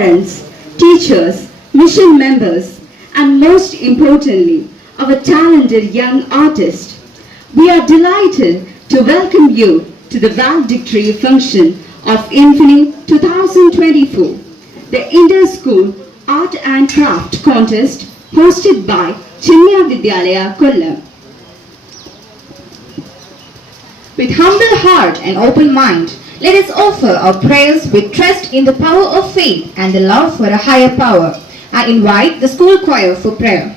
parents, teachers, mission members, and most importantly, our talented young artists. We are delighted to welcome you to the valedictory function of Infinity 2024, the Inter-School Art and Craft Contest hosted by Chinmaya Vidyalaya, Kollam. With humble heart and open mind, let us offer our prayers with trust in the power of faith and the love for a higher power. I invite the school choir for prayer.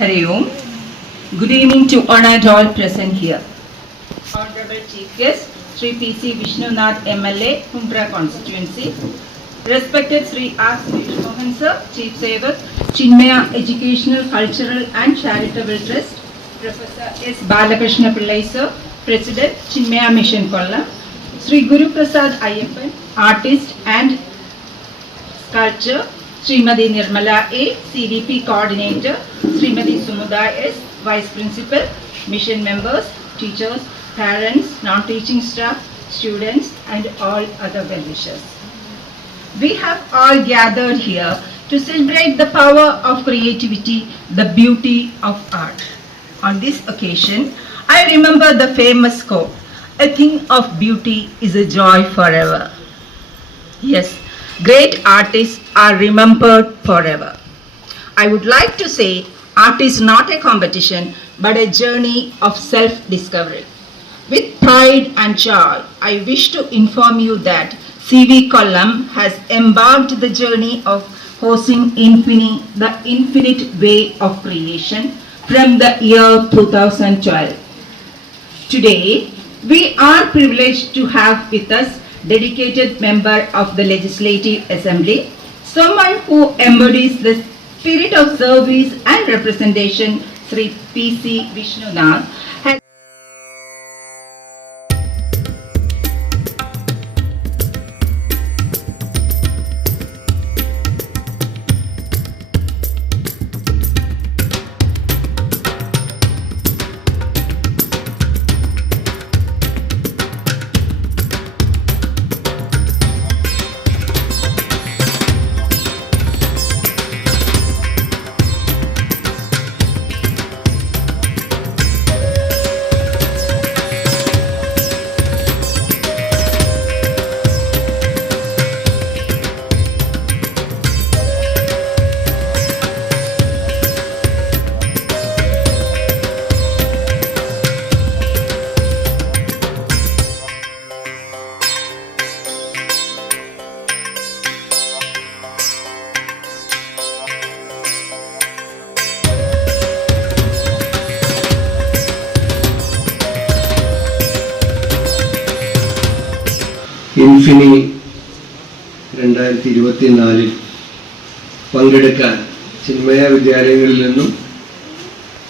Hari Om. Good evening to honored all present here. Honorable Chief Guest, Sri P.C. Vishnunath MLA, Humbra Constituency. Respected Sri R. Suresh Mohan Sir, Chief Sevak, Chinmaya Educational, Cultural and Charitable Trust. Professor S. Balakrishna Pillai Sir, President, Chinmaya Mission Kollam. Sri Guru Prasad Ayyappan, artist and sculptor, Srimati Nirmala A, CDP coordinator, Srimati Sumuda S, vice principal, mission members, teachers, parents, non-teaching staff, students, and all other well-wishers. We have all gathered here to celebrate the power of creativity, the beauty of art. On this occasion, I remember the famous quote, "A thing of beauty is a joy forever." Yes, great artists are remembered forever. I would like to say art is not a competition but a journey of self-discovery. With pride and joy, I wish to inform you that CV Kollam has embarked the journey of hosting the infinite way of creation from the year 2012. Today, we are privileged to have with us dedicated member of the Legislative Assembly, someone who embodies the spirit of service and representation. Sri P.C. Vishnunath has ഇൻഫിനി 2024 പങ്കെടുക്കാൻ ചിന്മയ വിദ്യാലയങ്ങളിൽ നിന്നും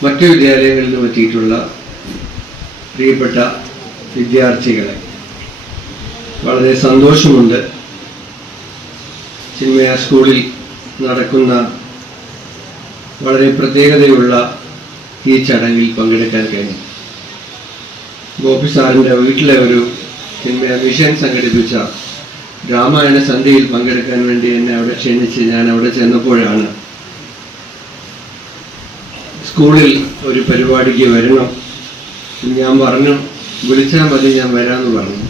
മറ്റു വിദ്യാലയങ്ങളിൽ നിന്നും എത്തിയിട്ടുള്ള പ്രിയപ്പെട്ട വിദ്യാർത്ഥികളെ വളരെ സന്തോഷമുണ്ട്. ചിന്മയ സ്കൂളിൽ നടക്കുന്ന വളരെ പ്രത്യേകതയുള്ള ഈ ചടങ്ങിൽ പങ്കെടുക്കാൻ കഴിഞ്ഞു. ഗോപി സാറിൻ്റെ വീട്ടിലെ ഒരു ചിന്മയ മിഷൻ സംഘടിപ്പിച്ച രാമായണ സന്ധ്യയിൽ പങ്കെടുക്കാൻ വേണ്ടി എന്നെ അവിടെ ക്ഷണിച്ച് ഞാൻ അവിടെ ചെന്നപ്പോഴാണ് സ്കൂളിൽ ഒരു പരിപാടിക്ക് വരണം. ഞാൻ പറഞ്ഞു, വിളിച്ചാൽ മതി, ഞാൻ വരാമെന്ന് പറഞ്ഞു.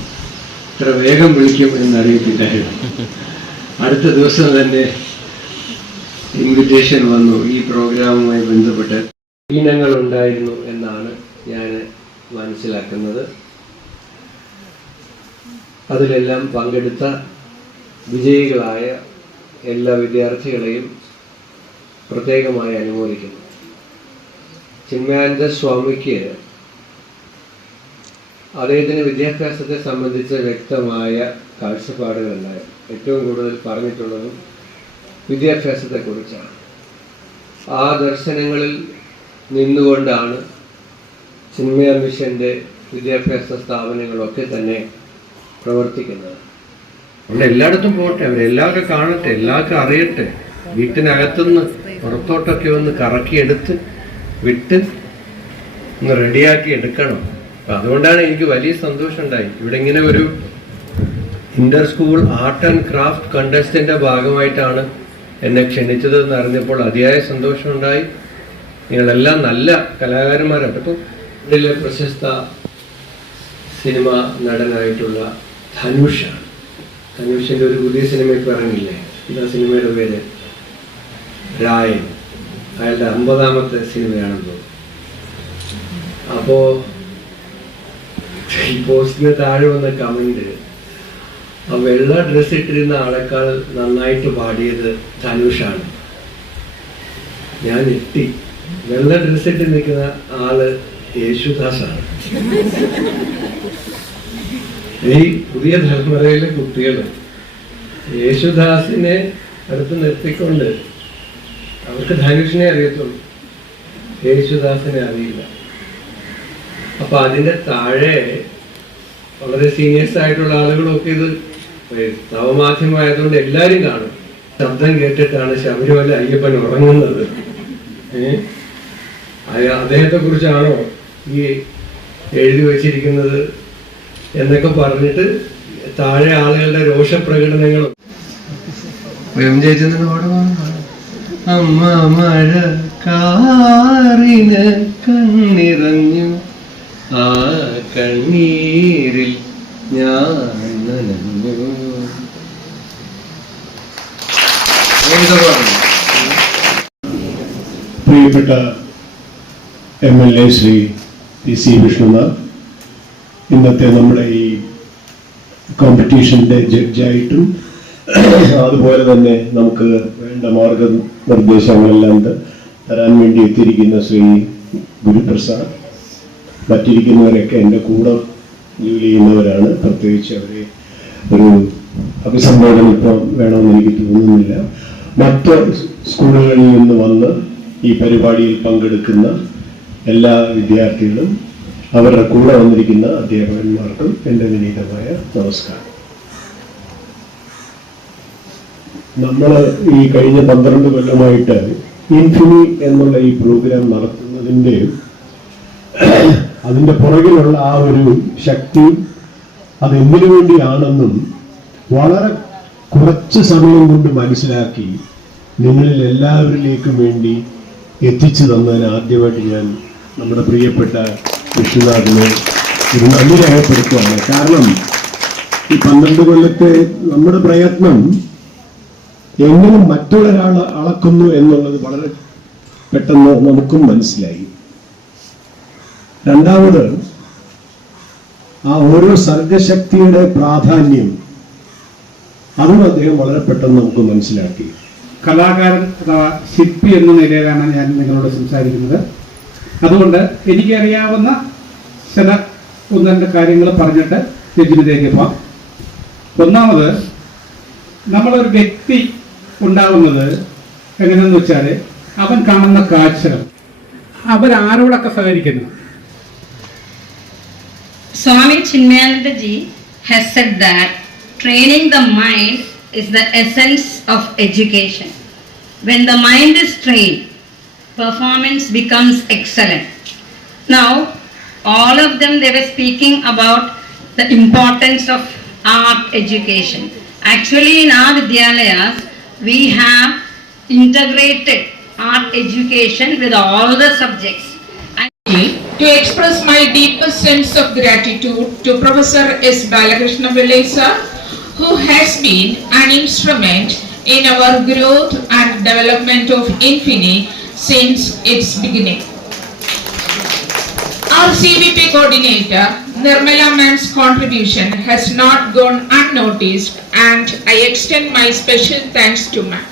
ഇത്ര വേഗം വിളിക്കും എന്നറിയത്തില്ലായിരുന്നു. അടുത്ത ദിവസം തന്നെ ഇൻവിറ്റേഷൻ വന്നു. ഈ പ്രോഗ്രാമുമായി ബന്ധപ്പെട്ട് ഇനങ്ങൾ ഉണ്ടായിരുന്നു എന്നാണ് ഞാൻ മനസ്സിലാക്കുന്നത്. അതിലെല്ലാം പങ്കെടുത്ത വിജയികളായ എല്ലാ വിദ്യാർത്ഥികളെയും പ്രത്യേകമായി അനുമോദിക്കുന്നു. ചിന്മയാനന്ദ സ്വാമിക്ക് അദ്ദേഹത്തിന് വിദ്യാഭ്യാസത്തെ സംബന്ധിച്ച് വ്യക്തമായ കാഴ്ചപ്പാടുകളുണ്ടായി. ഏറ്റവും കൂടുതൽ പറഞ്ഞിട്ടുള്ളതും വിദ്യാഭ്യാസത്തെക്കുറിച്ചാണ്. ആ ദർശനങ്ങളിൽ നിന്നുകൊണ്ടാണ് ചിന്മയ മിഷൻ്റെ വിദ്യാഭ്യാസ സ്ഥാപനങ്ങളൊക്കെ തന്നെ പ്രവർത്തിക്കുന്നത്. അവിടെ എല്ലായിടത്തും പോട്ടെ, അവരെല്ലാവരും കാണട്ടെ, എല്ലാവർക്കും അറിയട്ടെ. വീട്ടിനകത്തുനിന്ന് പുറത്തോട്ടൊക്കെ ഒന്ന് കറക്കിയെടുത്ത് വിട്ട് ഒന്ന് റെഡിയാക്കി എടുക്കണം. അപ്പം അതുകൊണ്ടാണ് എനിക്ക് വലിയ സന്തോഷം ഉണ്ടായി. ഇവിടെ ഇങ്ങനെ ഒരു inter school art and craft കണ്ടസ്റ്റിൻ്റെ ഭാഗമായിട്ടാണ് എന്നെ ക്ഷണിച്ചതെന്ന് അറിഞ്ഞപ്പോൾ അതിയായ സന്തോഷമുണ്ടായി. നിങ്ങളെല്ലാം നല്ല കലാകാരന്മാരാണ്. ഇപ്പം ഇതിലെ പ്രശസ്ത സിനിമ നടനായിട്ടുള്ള ധനുഷാണ്. ധനുഷിൻ്റെ ഒരു പുതിയ സിനിമയ്ക്ക് ഇറങ്ങില്ലേ, എന്താ സിനിമയുടെ പേര്? രായൻ. അയാളുടെ 50ാമത്തെ സിനിമയാണെന്ന് തോന്നുന്നു. അപ്പോൾ ഈ പോസ്റ്റിന് താഴെ വന്ന കമന്റ്, ആ വെള്ള ഡ്രസ് ഇട്ടിരുന്ന ആളെക്കാൾ നന്നായിട്ട് പാടിയത് ധനുഷാണ്. ഞാൻ ഞെട്ടി. വെള്ള ഡ്രസ് ഇട്ട് നിൽക്കുന്ന ആള് യേശുദാസാണ്. ഈ പുതിയ തലമുറയിലെ കുട്ടികൾ യേശുദാസിനെ അടുത്ത് നിർത്തിക്കൊണ്ട് അവർക്ക് ധനുഷിനെ അറിയത്തുള്ളൂ, യേശുദാസിനെ അറിയില്ല. അപ്പൊ അതിൻ്റെ താഴെ വളരെ സീനിയേഴ്സ് ആയിട്ടുള്ള ആളുകളൊക്കെ ഇത് നവമാധ്യമമായതുകൊണ്ട് എല്ലാവരും കാണും. ശബ്ദം കേട്ടിട്ടാണ് ശബരിമല അയ്യപ്പൻ ഉറങ്ങുന്നത്. അദ്ദേഹത്തെ കുറിച്ചാണോ ഈ എഴുതി വച്ചിരിക്കുന്നത് എന്നൊക്കെ പറഞ്ഞിട്ട് താഴെ ആളുകളുടെ രോഷപ്രകടനങ്ങളും. അമ്മ മഴ കാറിന് കണ്ണിറഞ്ഞു, ആ കണ്ണീരിൽ ഞാൻ നനഞ്ഞു. പ്രിയപ്പെട്ട MLA ശ്രീ PC വിഷ്ണുനാഥ്, ഇന്നത്തെ നമ്മുടെ ഈ കോമ്പറ്റീഷന്റെ ജഡ്ജായിട്ടും അതുപോലെ തന്നെ നമുക്ക് വേണ്ട മാർഗനിർദ്ദേശങ്ങളെല്ലാം തരാൻ വേണ്ടി എത്തിയിരിക്കുന്ന ശ്രീ ഗുരുപ്രസാദ്, മറ്റിരിക്കുന്നവരൊക്കെ എൻ്റെ കൂടെ ജോലി ചെയ്യുന്നവരാണ്. പ്രത്യേകിച്ച് അവരെ ഒരു അഭിസംബോധന ഇപ്പം വേണമെന്ന് എനിക്ക് തോന്നുന്നില്ല. മറ്റ് സ്കൂളുകളിൽ നിന്ന് വന്ന് ഈ പരിപാടിയിൽ പങ്കെടുക്കുന്ന എല്ലാ വിദ്യാർത്ഥികളും അവരുടെ കൂടെ വന്നിരിക്കുന്ന അധ്യാപകന്മാർക്കും എൻ്റെ വിനീതമായ നമസ്കാരം. നമ്മൾ ഈ കഴിഞ്ഞ 12 കൊല്ലമായിട്ട് ഇൻഫിനി എന്നുള്ള ഈ പ്രോഗ്രാം നടത്തുന്നതിൻ്റെ അതിൻ്റെ പുറകിലുള്ള ആ ഒരു ശക്തി അതെന്തിനു വേണ്ടിയാണെന്നും വളരെ കുറച്ച് സമയം കൊണ്ട് മനസ്സിലാക്കി നിങ്ങളിൽ എല്ലാവരിലേക്കും വേണ്ടി എത്തിച്ചു തന്നതിന് ആദ്യമായിട്ട് ഞാൻ നമ്മുടെ പ്രിയപ്പെട്ട വിഷ്ണുനാഥിനെ ഇത് നന്ദി രേഖപ്പെടുത്തുകയാണ്. കാരണം ഈ 12 കൊല്ലത്തെ നമ്മുടെ പ്രയത്നം എങ്ങനെ മറ്റൊരാൾ അളക്കുന്നു എന്നുള്ളത് വളരെ പെട്ടെന്ന് നമുക്കും മനസ്സിലായി. രണ്ടാമത് ആ ഓരോ സർഗശക്തിയുടെ പ്രാധാന്യം അതും അദ്ദേഹം വളരെ പെട്ടെന്ന് നമുക്ക് മനസ്സിലാക്കി. കലാകാരൻ അഥവാ ശില്പി എന്ന നിലയിലാണ് ഞാൻ നിങ്ങളോട് സംസാരിക്കുന്നത്. അതുകൊണ്ട് എനിക്കറിയാവുന്ന ചില 1-2 കാര്യങ്ങൾ പറഞ്ഞിട്ട് രചനയിലേക്ക് പോവാം. ഒന്നാമത്, നമ്മളൊരു വ്യക്തി ഉണ്ടാവുന്നത് എങ്ങനെയെന്ന് വെച്ചാൽ അവൻ കാണുന്ന കാഴ്ചകൾ, അവൻ ആരോടൊക്കെ സഹകരിക്കുന്നു. Swami Chinmayananda Ji has said that training the mind is the essence of education. When the mind is trained, performance becomes excellent. Now, all of them, they were speaking about the importance of art education. Actually, in our Vidyalayas, we have integrated art education with all the subjects. To express my deepest sense of gratitude to Professor S. Balakrishna Pillai sir, who has been an instrument in our growth and development of Infini since its beginning. Our CVP coordinator, Nirmala ma'am's contribution has not gone unnoticed, and I extend my special thanks to ma'am.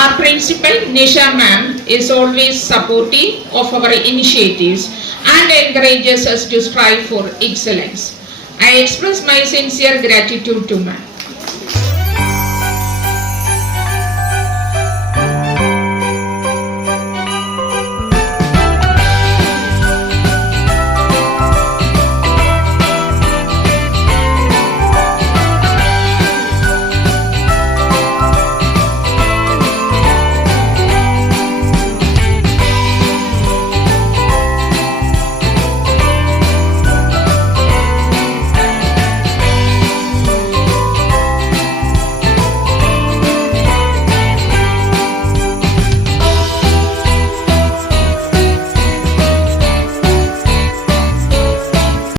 Our principal, Nisha ma'am, is always supportive of our initiatives and encourages us to strive for excellence. I express my sincere gratitude to ma'am.